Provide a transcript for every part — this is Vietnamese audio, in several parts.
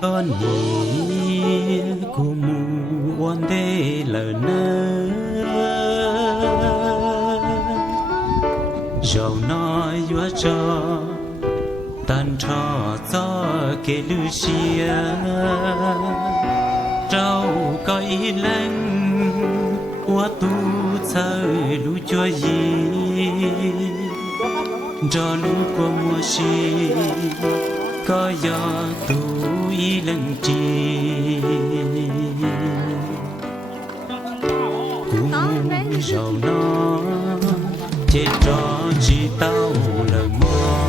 mê con nhỉ cô mù oan đê lờ nơ. Dầu nói vua cho tan trò gió kê lưu xia. Trâu có lăng qua tu thơ lưu cho gì cho lũ qua mùa xì có gió tu ý lăng chi cũng dầu nó chết cho chỉ tao lời mò.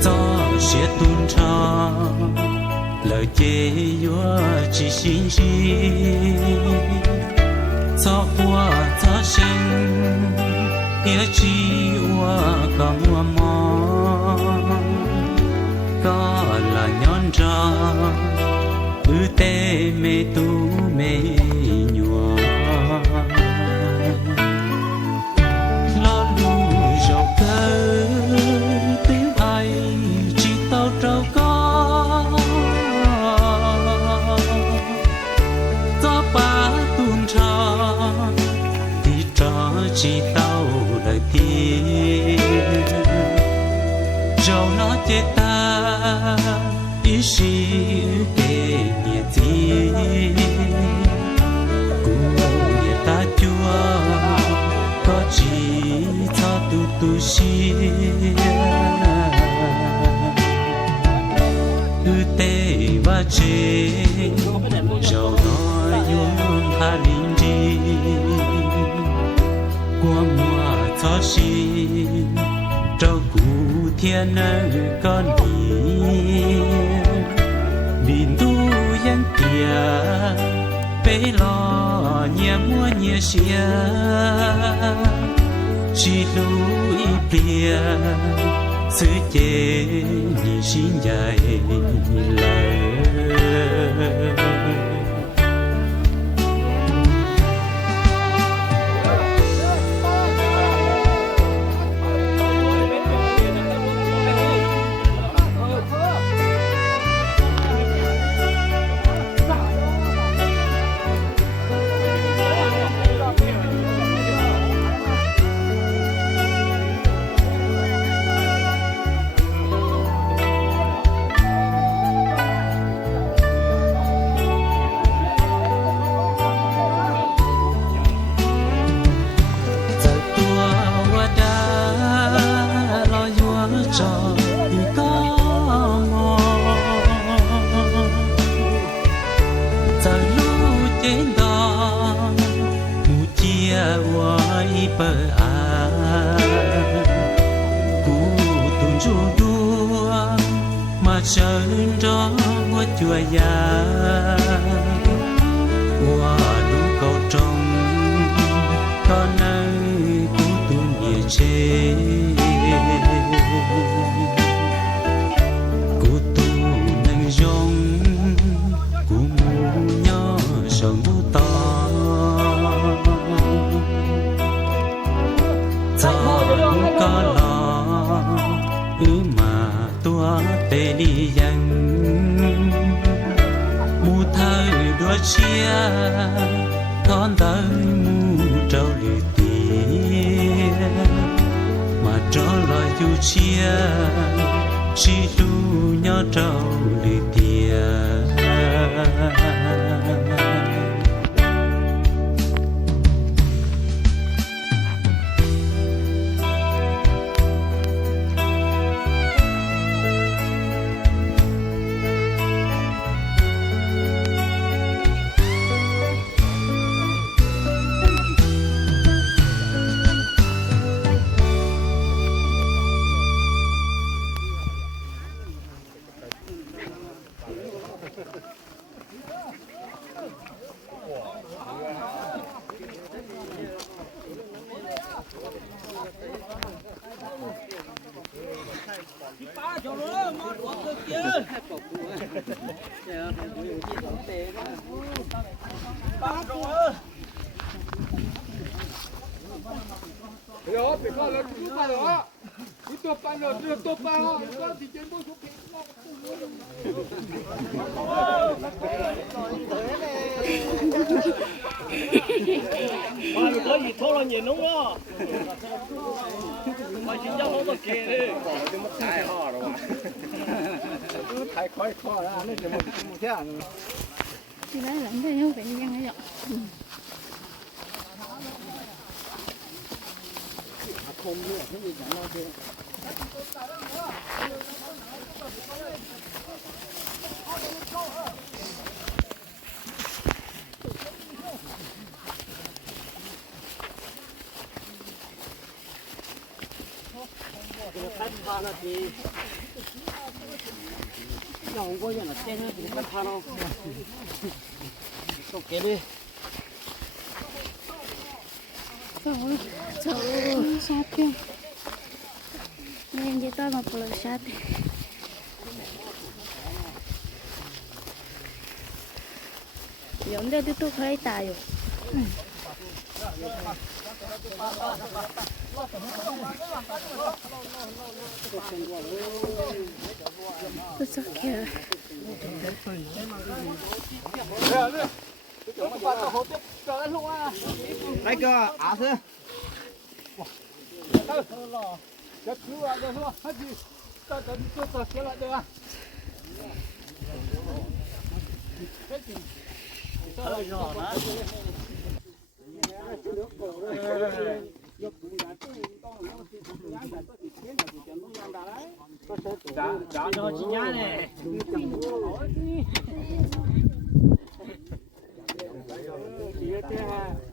Gió sẽ tuôn cho lời chê yua chỉ xin chi. Gió qua gió sinh yêu chi qua cả mùa có là nhón ra ư tê mê tu mê và chê dầu nó yếm hà linh đi. Qua mùa gió xin cho cụ thiên ơi con đi bình tu yên tia bế lo nhẹ mua nhẹ xia chỉ lưu ý bia sự chế nhị xin dạy lời. อ hoa chùa ya hoa đủ cầu trong con nơi cũng tu nhẹ chế cú tu nên giống cú mu nhỏ sầu mu to. Cho cú có lo ư mà tua tê đi dành thơ chia, con tới mu trâu lì tia mà cho lo dù chia chỉ tu nhỏ trâu lì tia mà mình có gì thôi là nhìn đúng không mà chính cho không được kề đi cái mất thái ho rồi cứ thái khói khó ra nên chỉ một một à chị nói lẫn thế không phải nhân hay vậy không nữa không bị giảm lo chưa 这个太差了，你养过去了，天天给它擦了，送给你。走走，上。Ngayon dito mapulog siya atin. Yung dito dito kaya tayo. Hmm. That's so cute. Like a, 这这这这些了对吧？ 然后今年呢， 你记住了，家也好人哦。多多多哎妈呀，多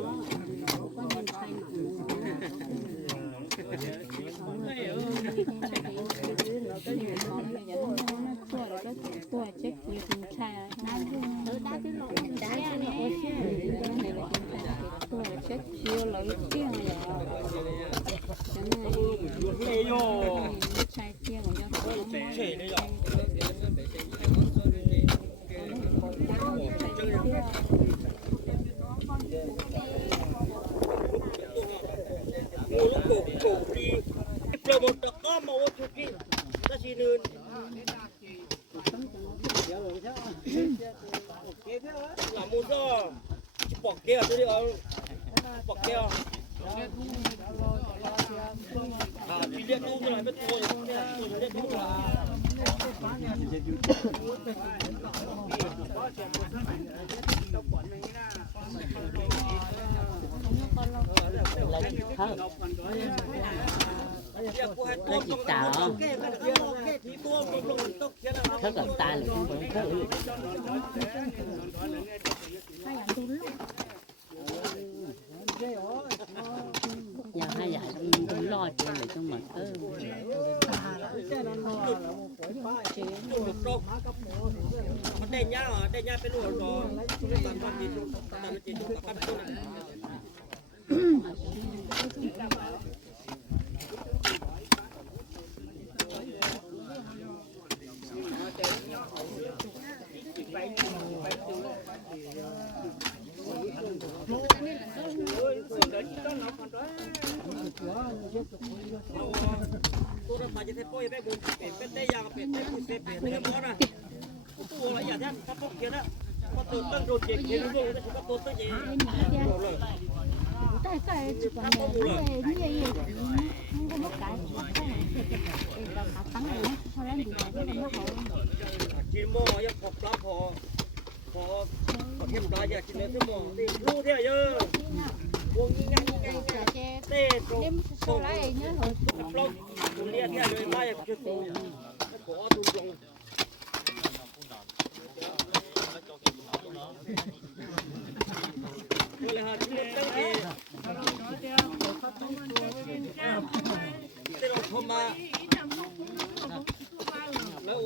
À vì liệt tu rồi biết tôi Tôi liệt tu là Lấy chị tạo Thất là tay là หลอดเลยจังหวัดเออมันได้ย่าได้ย่าเป็นหัวรอตอนตอนนี้ตอนนี้ตอนนี้ กินหม้อยังขอบปลาพอพอขอเก็บปลาอยากกินเนื้อที่หม้อตีรู้เท่ยเยอะวงนี้ง่ายง่ายง่ายเต้ตรงตรงปลอกตัวเนี้ยเที่ยเลยไม่อยากกินตัวขอดูลง Toma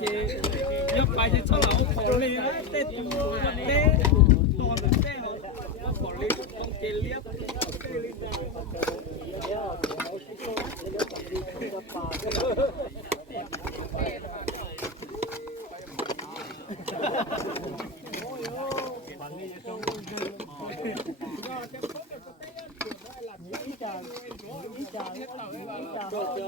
nó có chị nhớ bài thì sao là có ly á tết chùa tết toàn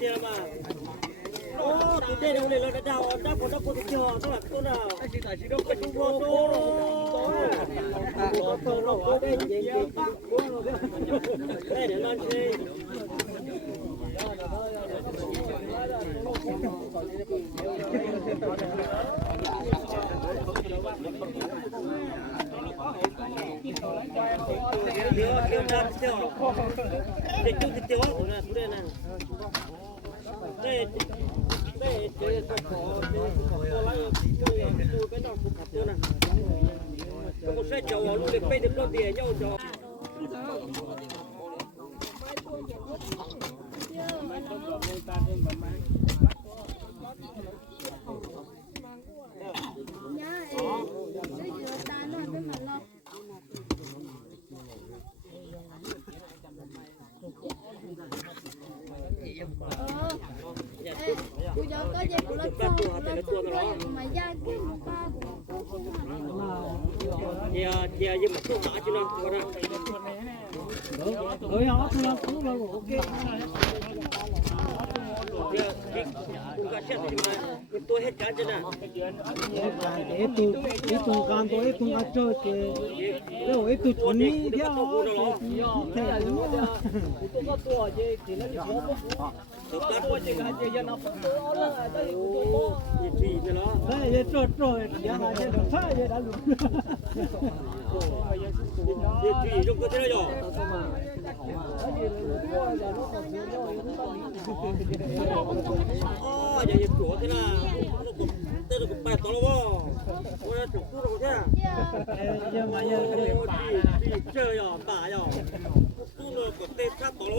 tết ly đây tôi để tôi để Nè ngủ cho nó chỉ dễ rồi ạ cô thì cái hai cái tôi tôi nạp đi bao nhiêu tôi cũng tôi tôi có chỗ cả hai giờ tôi thế này rồi nó giờ muốn cho cho cái chờ luôn để bây được có tiền nhau cho. Nhá em Chứ giờ ta nó với mà હવે આવા થોડા શું લાગુ okay cho nó có cũng cũng tu để tu tu ăn chơi tu chuẩn đi theo thế là đúng rồi tôi có tua chứ không tua đó đây Ồ, gì gì 我！哎呀妈呀，这呀，样大呀，灯笼个得看灯笼。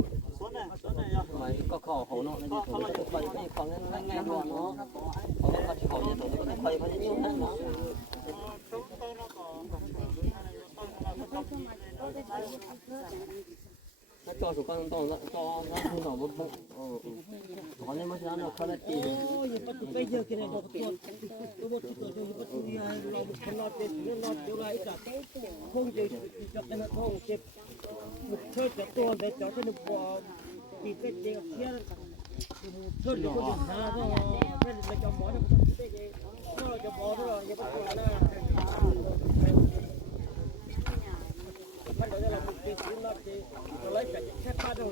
ก็ขอเขาเนาะในที่ถูกคนที่ของนั้นง่ายๆเนาะเขาก็ที่เขาเนี่ยถูกคนที่คอยเขาจะยุ่งนั่นเนาะ那到处帮人到那到那很少不碰哦，好像没啥那看那地。哦，也不不要给那多多，多多多多不注意啊，老不看那地，那那就来一个，空地就那空地，不车就多，没交钱的不。Chọc cho nó bò thì cái gì kia chơi được có được ra thôi cái này cho bò nó không cái gì cho bò thôi rồi bắt tụi nó bắt đầu cái gì những chất bắt đầu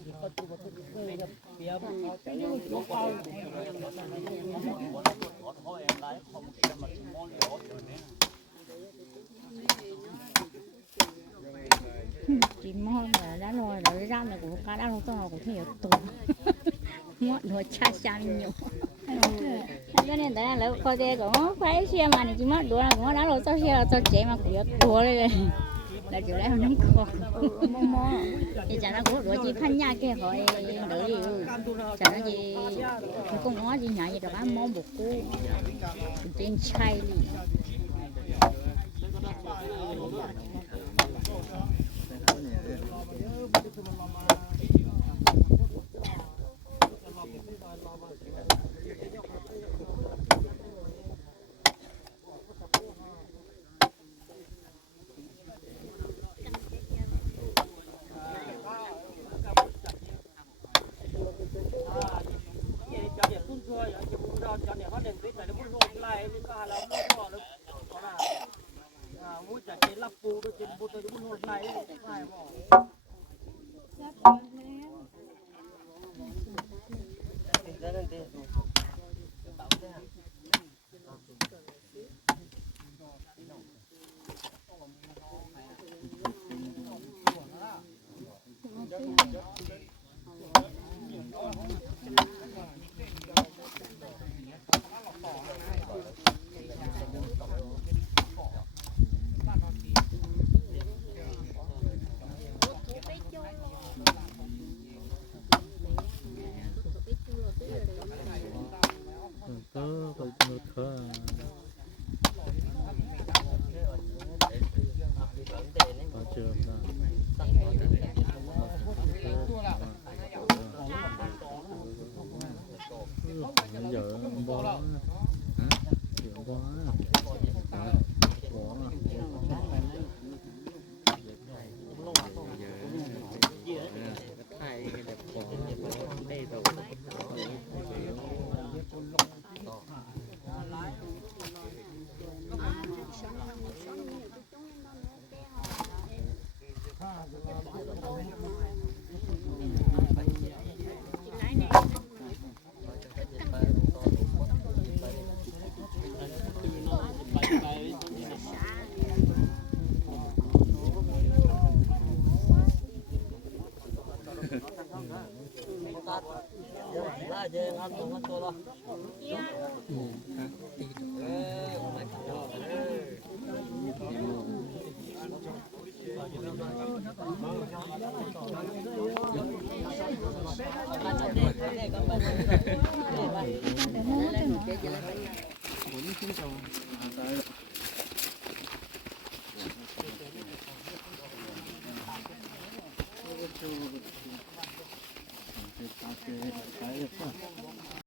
chỉ mò là đã rồi rồi ra này của cá đã rồi tôi cũng thấy tù mò đồ cha cha nhiều cho nên tại là coi thế cũng phải xe mà này chỉ mất đùa là cũng đã rồi sao xe là sao chế mà cũng đùa đây là chỗ đấy nó khó mò mò thì chả nó cũng đùa chỉ khăn nhà kia hỏi đỡ gì chả nó gì cũng có gì nhỏ gì đó ăn mò bột cú trên chay 对，我走了，我走了。嗯。